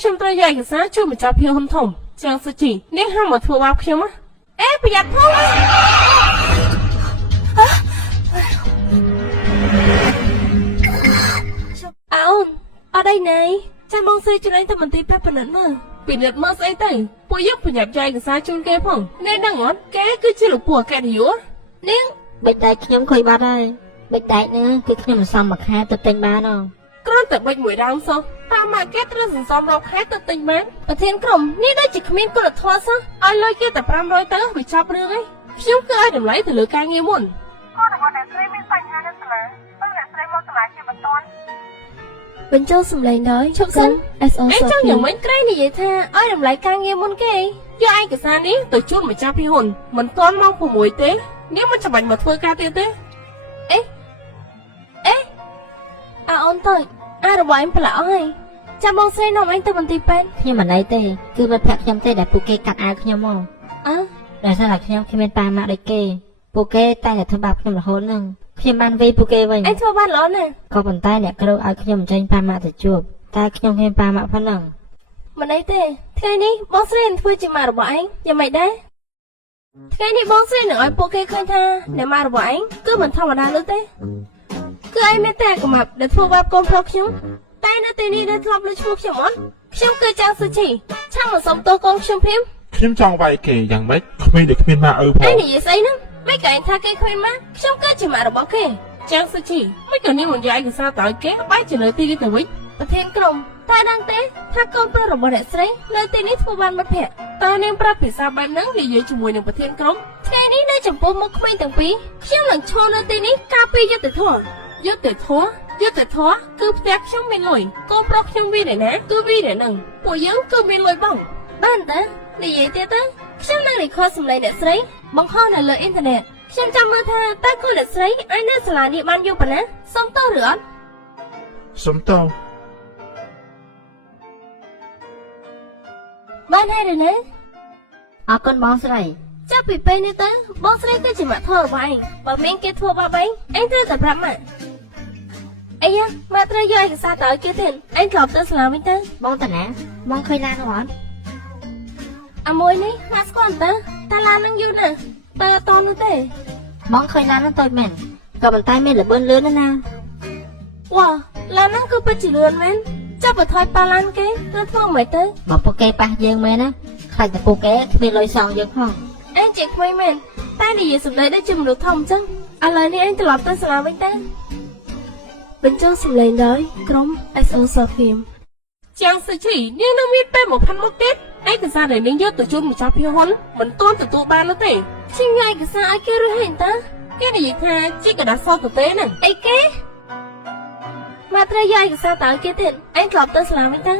ខ្ញុំត្រូវយកឯកសារជួយម្ចាស់ភៀវហ៊ុនធំចាំសុជីនាងហាមកធ្វើបាបខ្ញុំណាអេប្រយ័ត្នផងអូនអត់អីណៃចាំបងស្រីជួយទៅមន្ទីរពេទ្យពិនិត្យមើលស្អីទៅពួកយើងប្រញាប់យកឯកសារជូនគេផងនាងដឹងអត់គេគឺជាលោកពូអគ្គនាយកនាងបិចដែកខ្ញុំខុយបាត់ហើយបិចដែកហ្នឹងគឺខ្ញុំសន្សំមួយខែទៅទិញបានហ៎គ្រាន់តែបិចមួយដើមសោះតាមម៉ាកេតត្រូវសន្សំរកខែទៅទិញបានប្រធានក្រុមនេះដូចជាគ្មានគុណធម៌សោះឲ្យលុយគេតែ500ទៅវាចាប់រឿងហើយខ្ញុំគឺឲ្យតម្លៃទៅលើការងារមុនគាត់របស់អ្នកស្រីមានបញ្ហានៅសាលាពេលអ្នកស្រីមកសាលាជាបន្ទាន់បញ្ចូលសម្លេងដោយឈប់សិនអីចង់យ៉ាងម៉េចក្រែងនិយាយថាឲ្យតម្លៃការងារមុនគេយកឯកសារនេះទៅជូនម្ចាស់ភីហ៊ុនមិនទាន់ម៉ោង6ទេនាងមិនចាំបាច់មកធ្វើការទៀតទេអេអូនទៅរបស់ឯងប្រឡាក់អស់ហើយចាំបងស្រីនាំឯងទៅមន្ទីរពេទ្យខ្ញុំមិនអីទេគឺមិត្តភក្តិខ្ញុំទេដែលពួកគេកាត់អាវខ្ញុំមកដោយសារតែខ្ញុំគ្មានប៉ាម៉ាក់ដូចគេពួកគេតែតែធ្វើបាបខ្ញុំរហូតហ្នឹងខ្ញុំបានវាយពួកគេវិញឯងធ្វើបានល្អណាស់ក៏ប៉ុន្តែអ្នកគ្រូឲ្យខ្ញុំចេញប៉ាម៉ាក់ទៅជួបតែខ្ញុំគ្មានប៉ាម៉ាក់ប៉ុណ្ណឹងមិនអីទេថ្ងៃនេះបងស្រីនឹងធ្វើជាម៉ាក់របស់ឯងយ៉ាងម៉េចដែរថ្ងៃនេះបងស្រីនឹងឲ្យពួកគេឃើញថាអ្នកម៉ាក់របស់ឯងគឺមិនធម្មតានោះទេគឺឯងមានតែកម្មាប់ដែលធ្វើបាបកូនប្រុសខ្ញុំតែនៅទីនេះដែលធ្លាប់លើឈ្មោះខ្ញុំអត់ខ្ញុំគឺចៅសុជីឆាំមកសុំទោសកូនខ្ញុំព្រាមខ្ញុំចង់វាយគេយ៉ាងម៉េចគ្មានតែគ្មានម៉ាក់ឪផងឯងនិយាយស្អីហ្នឹងមិនក៏ឯងថាគេគ្មានម៉ាក់ខ្ញុំគឺជាម៉ាក់របស់គេចៅសុជីមិនក៏នាងមិនយកឯកសារទៅឲ្យគេបែរជានៅទីនេះទៅវិញប្រធានក្រុមតែដឹងទេថាកូនប្រុសរបស់អ្នកស្រីនៅទីនេះធ្វើបានមិត្តភក្តិតើនាងប្រាប់ភាសាបែបហ្នឹងនិយាយជាមួយនឹងប្រធានក្រុមថ្ងៃនេះនៅចំពោះមុខក្មេងទាំងពីរខ្ញុំនឹងឈរនៅទីនេះការពារយុត្តិធម៌គឺផ្ទះខ្ញុំមានលុយកូនប្រុសខ្ញុំវាអ្នកណាគឺវាអ្នកហ្នឹងពួកយើងគឺមានលុយបងបានតើនិយាយទៀតទៅខ្ញុំនឹងរៀបខលសម្លេងអ្នកស្រីបង្ហោះនៅលើអ៊ីនធឺណិតខ្ញុំចាំមើលថាតើកូនអ្នកស្រីឲ្យនៅសាលានេះបានយូរប៉ុណ្ណាសុំទោសឬអត់សុំទោសបានហើយឬណាអរគុណបងស្រីចាប់ពីពេលនេះទៅបងស្រីគឺជាម៉ាក់ធေါ်របស់ឯងបើមានគេធ្វើបាបឯងត្រូវតែប្រាប់ម៉ាក់អីយ៉ាម៉ាក់ត្រូវយកឯកសារទៅឲ្យគេទៀតឯងត្រឡប់ទៅសាលាវិញទៅបងតាណាបងឃើញឡាននោះអត់អាមួយនេះម៉ាក់ស្គាល់ទៅតាឡាននឹងយូរណាស់តើអត់តនោះទេបងឃើញឡាននោះតូចមែនក៏ប៉ុន្តែមានល្បឿនលឿនណាស់វ៉ាឡានហ្នឹងគឺពិតជាលឿនមែនចាប់បន្ថយប៉ាឡានគេទៅធ្វើមិនទៅបើពួកគេប៉ះយើងមែនណាខ្លាចតែពួកគេគ្មានលុយសងយើងផងឯងជាក្មេងមែនតែនិយាយសម្ដីដូចជាមនុស្សធំអញ្ចឹងឥឡូវនេះឯងត្រឡប់ទៅសាលាវិញទៅបញ្ចូលសម្លេងដោយក្រុម SO Sophie ចាំសុជីនាងនៅមានពេលមកផាន់មកទៀតឯកសារដែលនាងយកទៅជូនម្ចាស់ភីហ៊ុនមិនទាន់ទទួលបាននោះទេខ្ញុំយកឯកសារឲ្យគេរួចហើយតើគេនិយាយថាជាกระดาษសទៅទេហ្នឹងអីគេមកត្រូវយកឯកសារទៅឲ្យគេទៀតឯងត្រឡប់ទៅសាលាវិញទៅ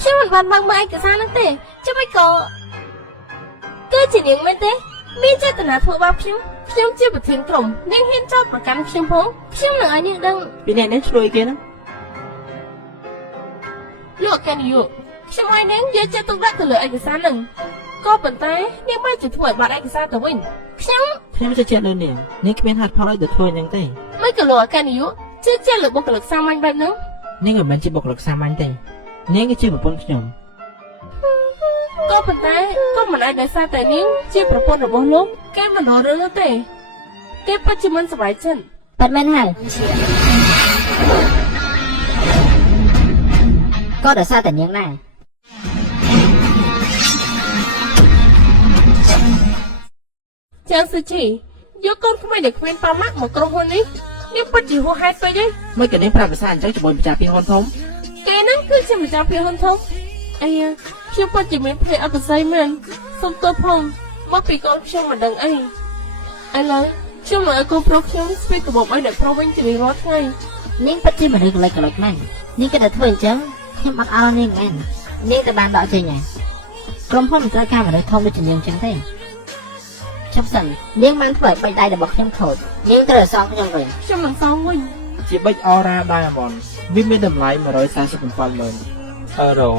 ខ្ញុំមិនបានបើកមើលឯកសារហ្នឹងទេចាំមិនក៏គឺជានាងមែនទេមានចេតនាធ្វើបាបខ្ញុំជាប្រធានក្រុមនាងហ៊ានចោទប្រកាន់ខ្ញុំផងខ្ញុំនឹងឲ្យនាងដឹងពីអ្នកនេះឆ្លួយគេណាលោកកែនយុខ្ញុំឲ្យនាងយកចិត្តទុកដាក់ទៅលើឯកសារហ្នឹងក៏ប៉ុន្តែនាងមិនជាធ្វើឲ្យបាត់ឯកសារទៅវិញខ្ញុំជឿជាក់លើនាងគ្មានហេតុផលឲ្យទៅធ្វើយ៉ាងទេមិនក៏លោកកែនយុជឿជាក់លើបុគ្គលិកសាមញ្ញបែបហ្នឹងនាងមិនមែនជាបុគ្គលិកសាមញ្ញទេនាងគឺជាប្រពន្ធខ្ញុំក៏ប៉ុន្តែក៏មិនអាចដោយសារតែនាងជាប្រពន្ធរបស់លោកគេមិនរករឿងទេគេពិតជាមិនសប្បាយចិត្តប៉ាត់មែនហើយក៏ដោយសារតែនាងដែរចាំសុជីយកកូនក្មេងដែលគ្មានប៉ាម៉ាក់មកក្រុមហ៊ុននេះនាងពិតជាហួសហេតុពេកទេមិនក៏នាងប្រាប់ភាសាអញ្ចឹងជាមួយម្ចាស់ភីហ៊ុនធំគេហ្នឹងគឺជាម្ចាស់ភីហ៊ុនធំអីខ្ញុំពិតជាមានភ័យអត់ស័យមែនសុំទោសផងមកពីកូនខ្ញុំមិនដឹងអីឥឡូវខ្ញុំនឹងឲ្យកូនប្រុសខ្ញុំស្ពាយកាបូបឲ្យអ្នកប្រុសវិញជារៀងរាល់ថ្ងៃនាងពិតជាមនុស្សកលិចមែននាងគិតតែធ្វើអញ្ចឹងខ្ញុំអត់អល់នាងមែននាងទៅបានដកចេញហើយក្រុមហ៊ុនមិនត្រូវការមនុស្សធំដូចជានាងអញ្ចឹងទេឈប់សិននាងបានធ្វើឲ្យបិចដៃរបស់ខ្ញុំខូចនាងត្រូវសងខ្ញុំវិញខ្ញុំនឹងសងវិញជាបិចអរ៉ាដៃអាម៉ុនវាមានតម្លៃ147,000 អឺរ៉ូ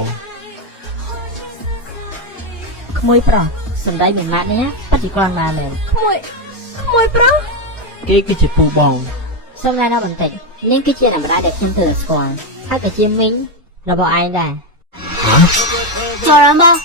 ក្មួយប្រុសសម្ដីមួយម៉ាត់នេះពិតជាគ្រាន់ណាស់មែនក្មួយប្រុសគេគឺជាពូបងសូមណែនាំបន្តិចនាងគឺជាអ្នកម្ដាយដែលខ្ញុំត្រូវស្គាល់ហើយក៏ជាមីងរបស់ឯងដែរ叫人吧。